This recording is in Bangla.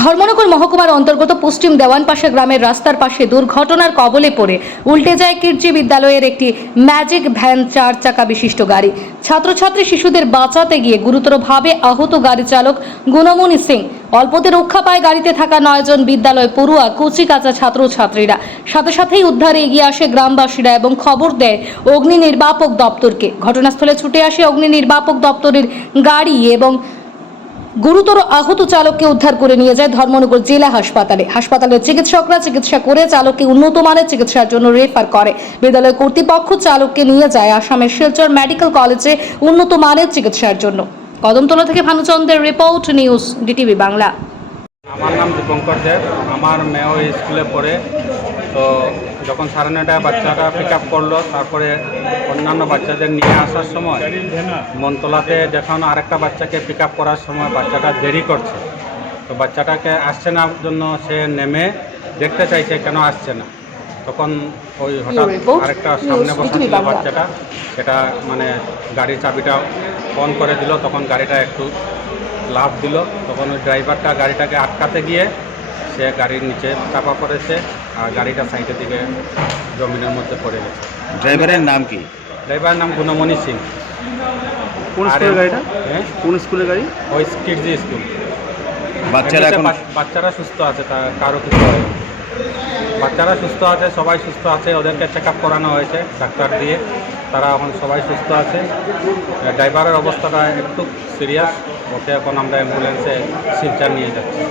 ধর্মনগর মহকুমার অন্তর্গত পশ্চিম দেওয়ানপাশা গ্রামের রাস্তার পাশে দুর্ঘটনার কবলে পড়ে উল্টে যায় কীর্জি বিদ্যালয়ের একটি ম্যাজিক ভ্যান চার চাকা বিশিষ্ট গাড়ি। ছাত্রছাত্রী শিশুদের বাঁচাতে গিয়ে গুরুতরভাবে আহত গাড়ি চালক গুণমণি সিং। অল্পতে রক্ষা পায় গাড়িতে থাকা নয়জন বিদ্যালয় পড়ুয়া কুচি কাঁচা ছাত্রছাত্রীরা। সাথে সাথেই উদ্ধারে এগিয়ে আসে গ্রামবাসীরা এবং খবর দেয় অগ্নি নির্বাপক দপ্তরকে। ঘটনাস্থলে ছুটে আসে অগ্নি নির্বাপক দপ্তরের গাড়ি এবং গুরুতর আহত চালককে উদ্ধার করে নিয়ে যায় ধর্মনগর জেলা হাসপাতালে। হাসপাতালের চিকিৎসকরা চিকিৎসা করে চালককে উন্নত মানের চিকিৎসার জন্য রেফার করে। বিদ্যালয় কর্তৃপক্ষ চালককে নিয়ে যায় আসামের শিলচর মেডিকেল কলেজে উন্নত মানের চিকিৎসার জন্য। কদমতলা থেকে ভানুচন্দ্রের রিপোর্ট, নিউজ ডিটিভি বাংলা। আমার নাম দীপঙ্কর দেব। আমার মেয়েও স্কুলে পড়ে। তো যখন সাড়ে নয়টায় বাচ্চাটা পিক আপ করল তারপরে অন্যান্য বাচ্চাদের নিয়ে আসার সময় মনতলাতে যখন আরেকটা বাচ্চাকে পিক আপ করার সময় বাচ্চাটা দেরি করছে তো বাচ্চাটাকে আসছে না জন্য সে নেমে দেখতে চাইছে কেন আসছে না। তখন ওই হঠাৎ আরেকটা সামনে বসা বাচ্চাটা সেটা মানে গাড়ির চাবিটা অন করে দিল তখন গাড়িটা একটু লাভ দিল তখন ওই ড্রাইভারটা গাড়িটাকে আটকাতে গিয়ে সে গাড়ির নিচে চাপা পড়েছে। গাড়িটা সাইডের দিকে জমিনের মধ্যে পড়ে গেছে। ড্রাইভারের নাম কি? ড্রাইভারের নাম গুণমণি সিং। কোন স্কুলের গাড়িটা? হ্যাঁ? কোন স্কুলের গাড়ি? ওই কিডজি স্কুল। বাচ্চারা এখন বাচ্চারা সুস্থ আছে তা কারও কিছু বাচ্চারা সুস্থ আছে সবাই সুস্থ আছে ওদেরকে চেক আপ করানো হয়েছে ডাক্তার দিয়ে। তারা এখন সবাই সুস্থ আছে। ড্রাইভারের অবস্থাটা একটু সিরিয়াস ওকে এখন আমরা অ্যাম্বুলেন্সে শিলচর নিয়ে যাচ্ছি।